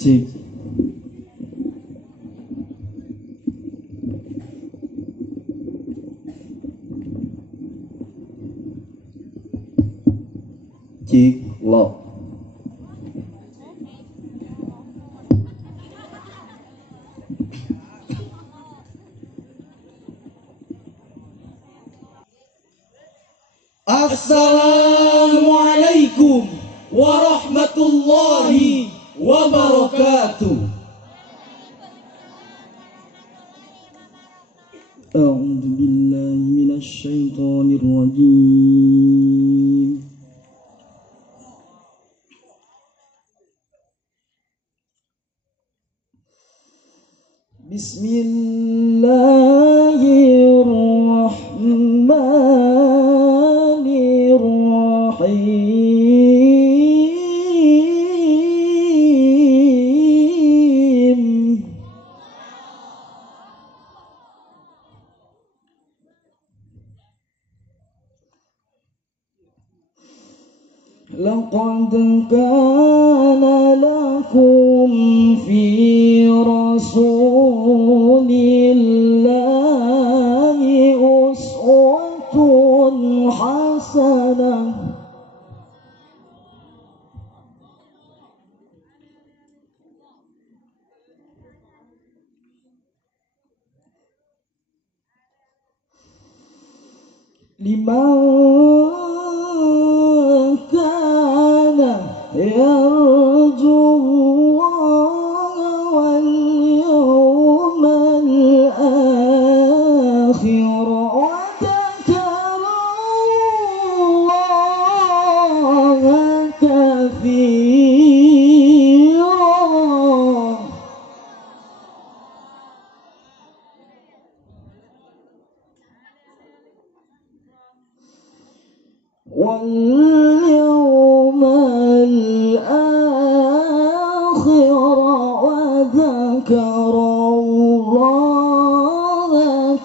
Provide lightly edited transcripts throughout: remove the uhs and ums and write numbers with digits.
Cik. Cik lo. Assalamualaikum warahmatullahi wabarakatuh. A'udzu billahi minasy syaithanir rajim. Bismillahirrahmanirrahim. Laqad kana lakum fi rasulillahi uswatun hasanah. Liman kana yarju Allah wal yawmal akhir wa dzakara Allah katsiran. واليوم الآخر وذكر الله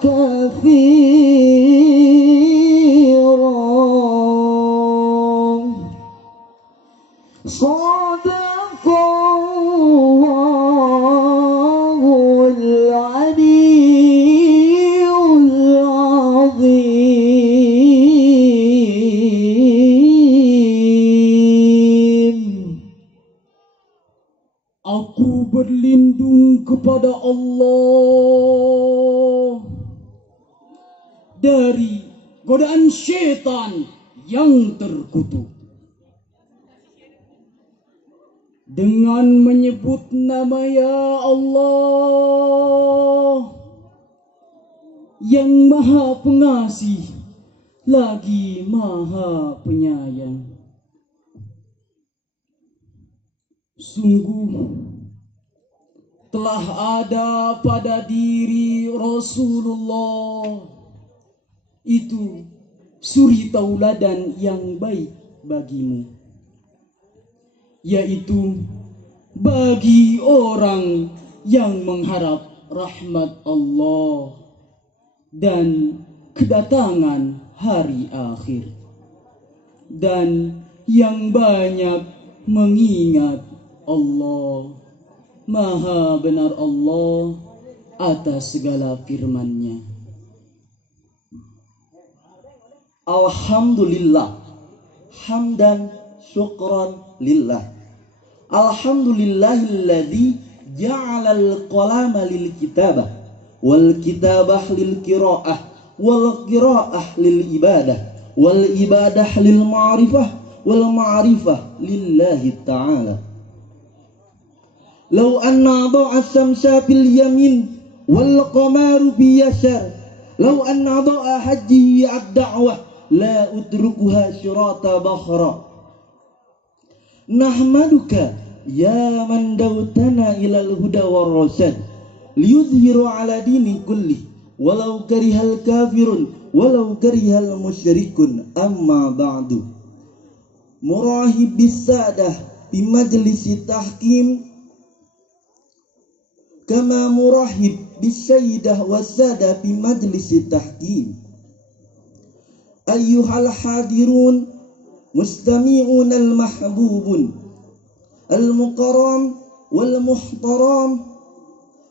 كثيرا. صدق الله العلي العظيم. Aku berlindung kepada Allah dari godaan syaitan yang terkutuk. Dengan menyebut nama ya Allah yang maha pengasih lagi maha penyayang. Sungguh telah ada pada diri Rasulullah itu suri tauladan yang baik bagimu, yaitu bagi orang yang mengharap rahmat Allah dan kedatangan hari akhir, dan yang banyak mengingat Allah. Maha benar Allah atas segala firman-Nya. Alhamdulillah, hamdan syukran lillah. Alhamdulillahilladzi ja'alal qalama lil kitabah wal kitabah lil qiraah wal qiraah lil ibadah wal ibadah lil ma'rifah wal ma'rifah lillahi ta'ala. Law anna da'a syamsa fil yamin wal qamaru bi yasar law anna da'a hajji ad-da'wah la udrukuha syurata bahra. Nahmaduka ya man dautana ilal huda war rasyad liyuzhiru ala dini kulli walau karihal kafirun walau karihal musyrikun. Amma ba'du. Murahib bisadah bi majlisi tahkim kama murahib bisayyidah wasada fi majlis tahkim. Ayyuhal hadirun mustami'un al-mahbubun al-mukarram wal-muhtaram,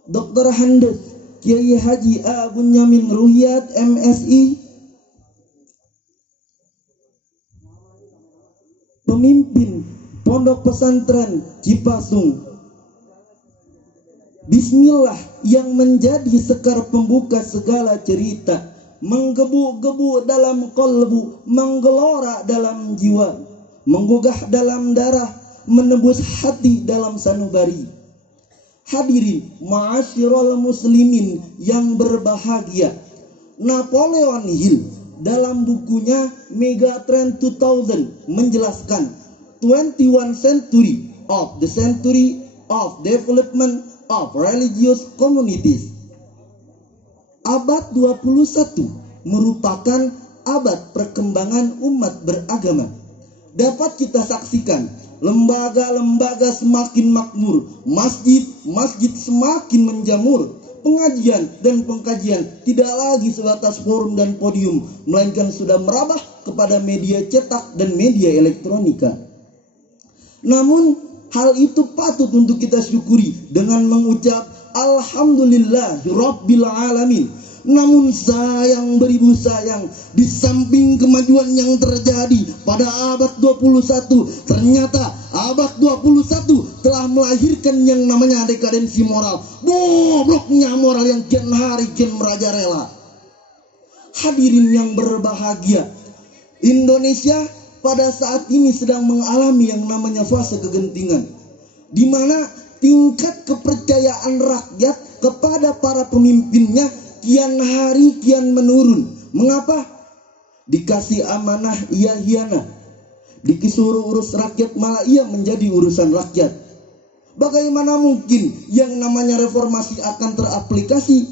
Dr. Handes Kiai Haji A. Bunyamin Ruhyat MSI, pemimpin Pondok Pesantren Cipasung. Bismillah yang menjadi sekar pembuka segala cerita, menggebu-gebu dalam kolbu, menggelora dalam jiwa, menggugah dalam darah, menembus hati dalam sanubari. Hadirin ma'asyiral muslimin yang berbahagia, Napoleon Hill dalam bukunya Megatrend 2000 menjelaskan 21 century of the century of development of religious communities. Abad 21 merupakan abad perkembangan umat beragama. Dapat kita saksikan lembaga-lembaga semakin makmur, masjid-masjid semakin menjamur, pengajian dan pengkajian tidak lagi sebatas forum dan podium, melainkan sudah merambah kepada media cetak dan media elektronika. Namun hal itu patut untuk kita syukuri dengan mengucap Alhamdulillahirabbil alamin. Namun sayang beribu sayang, di samping kemajuan yang terjadi pada abad 21, ternyata abad 21 telah melahirkan yang namanya dekadensi moral. Bobloknya moral yang kian hari kian merajalela. Hadirin yang berbahagia, Indonesia pada saat ini sedang mengalami yang namanya fase kegentingan, di mana tingkat kepercayaan rakyat kepada para pemimpinnya kian hari kian menurun. Mengapa? Dikasih amanah ia hianah, disuruh urus rakyat malah ia menjadi urusan rakyat. Bagaimana mungkin yang namanya reformasi akan teraplikasi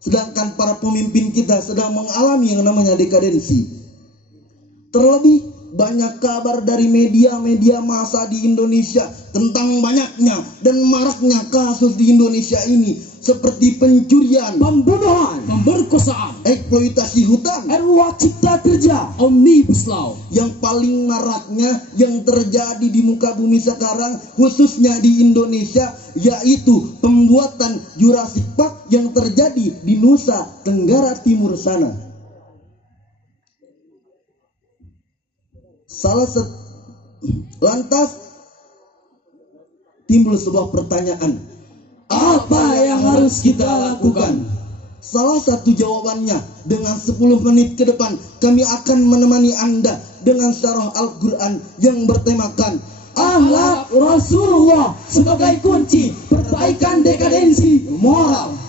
sedangkan para pemimpin kita sedang mengalami yang namanya dekadensi? Terlebih banyak kabar dari media-media massa di Indonesia tentang banyaknya dan maraknya kasus di Indonesia ini, seperti pencurian, pembunuhan, pemerkosaan, eksploitasi hutan, RUU Cipta Kerja, Omnibus Law. Yang paling maraknya yang terjadi di muka bumi sekarang, khususnya di Indonesia, yaitu pembuatan Jurassic Park yang terjadi di Nusa Tenggara Timur sana. Lantas timbul sebuah pertanyaan, apa yang harus kita lakukan? Salah satu jawabannya, dengan 10 menit ke depan kami akan menemani Anda dengan syarah Al-Quran yang bertemakan Akhlak Rasulullah sebagai kunci perbaikan dekadensi moral.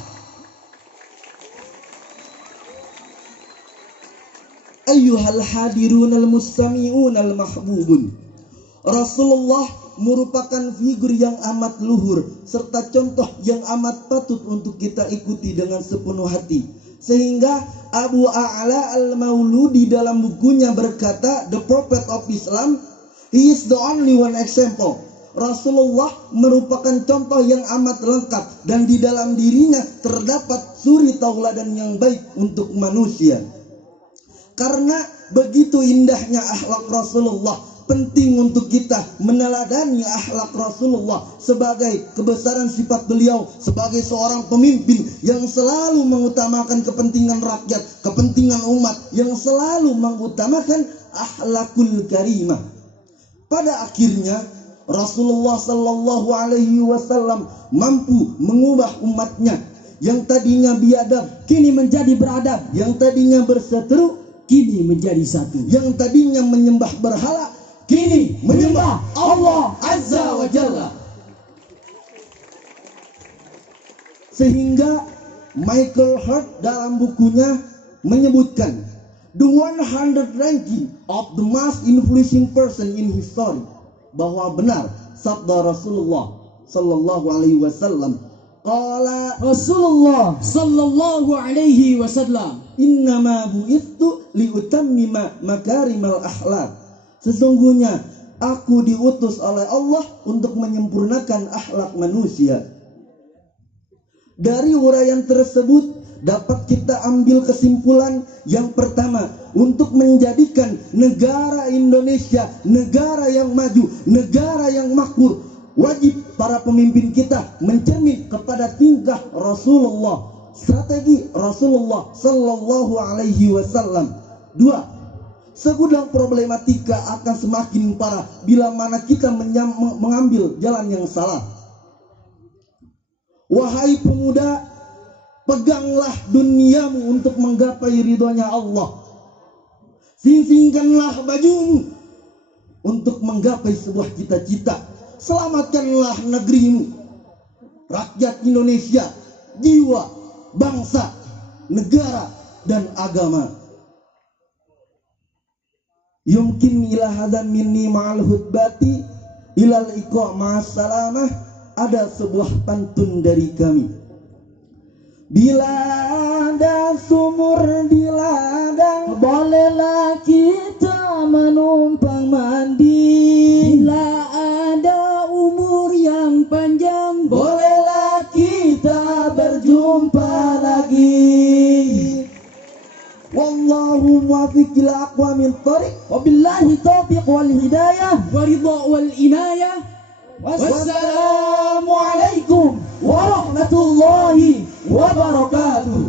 Ayyuhal hadirun al-mustami'un al-mahbubun. Rasulullah merupakan figur yang amat luhur serta contoh yang amat patut untuk kita ikuti dengan sepenuh hati. Sehingga Abu A'la al-Mauludi dalam bukunya berkata, The Prophet of Islam, he is the only one example. Rasulullah merupakan contoh yang amat lengkap dan di dalam dirinya terdapat suri tauladan yang baik untuk manusia. Karena begitu indahnya akhlak Rasulullah, penting untuk kita meneladani akhlak Rasulullah sebagai kebesaran sifat beliau sebagai seorang pemimpin yang selalu mengutamakan kepentingan rakyat, kepentingan umat, yang selalu mengutamakan akhlakul karimah. Pada akhirnya Rasulullah Sallallahu Alaihi Wasallam mampu mengubah umatnya yang tadinya biadab kini menjadi beradab, yang tadinya berseteru kini menjadi satu, yang tadinya menyembah berhala kini menyembah Allah Azza wa Jalla. Sehingga Michael Hart dalam bukunya menyebutkan the 100 ranking of the most influential person in history, bahwa benar sabda Rasulullah Sallallahu Alaihi Wasallam, qala Rasulullah Sallallahu Alaihi Wasallam, innama bu'ithu liutammima makarimal akhlak. Sesungguhnya aku diutus oleh Allah untuk menyempurnakan akhlak manusia. Dari uraian tersebut dapat kita ambil kesimpulan yang pertama, untuk menjadikan negara Indonesia negara yang maju, negara yang makmur, wajib para pemimpin kita mencermin kepada tingkah Rasulullah, strategi Rasulullah Sallallahu Alaihi Wasallam. Dua, segudang problematika akan semakin parah bila mana kita mengambil jalan yang salah. Wahai pemuda, peganglah duniamu untuk menggapai ridhonya Allah. Sing-singkanlah bajumu untuk menggapai sebuah cita-cita. Selamatkanlah negerimu, rakyat Indonesia, jiwa, bangsa, negara, dan agama. Yumkin ila hadan minni ma'al hutbati ilal iqa ma'as salamah. Ada sebuah pantun dari kami. Bila ada sumur di ladang, bolehlah kita menumpang mandi. Bila ada umur yang panjang, bolehlah kita berjumpa lagi. Wallahu muwaffiq ila aqwamit thariq. wabillahi taufiq wal hidayah, waridha wal inayah. wassalamu alaikum warahmatullahi wabarakatuh.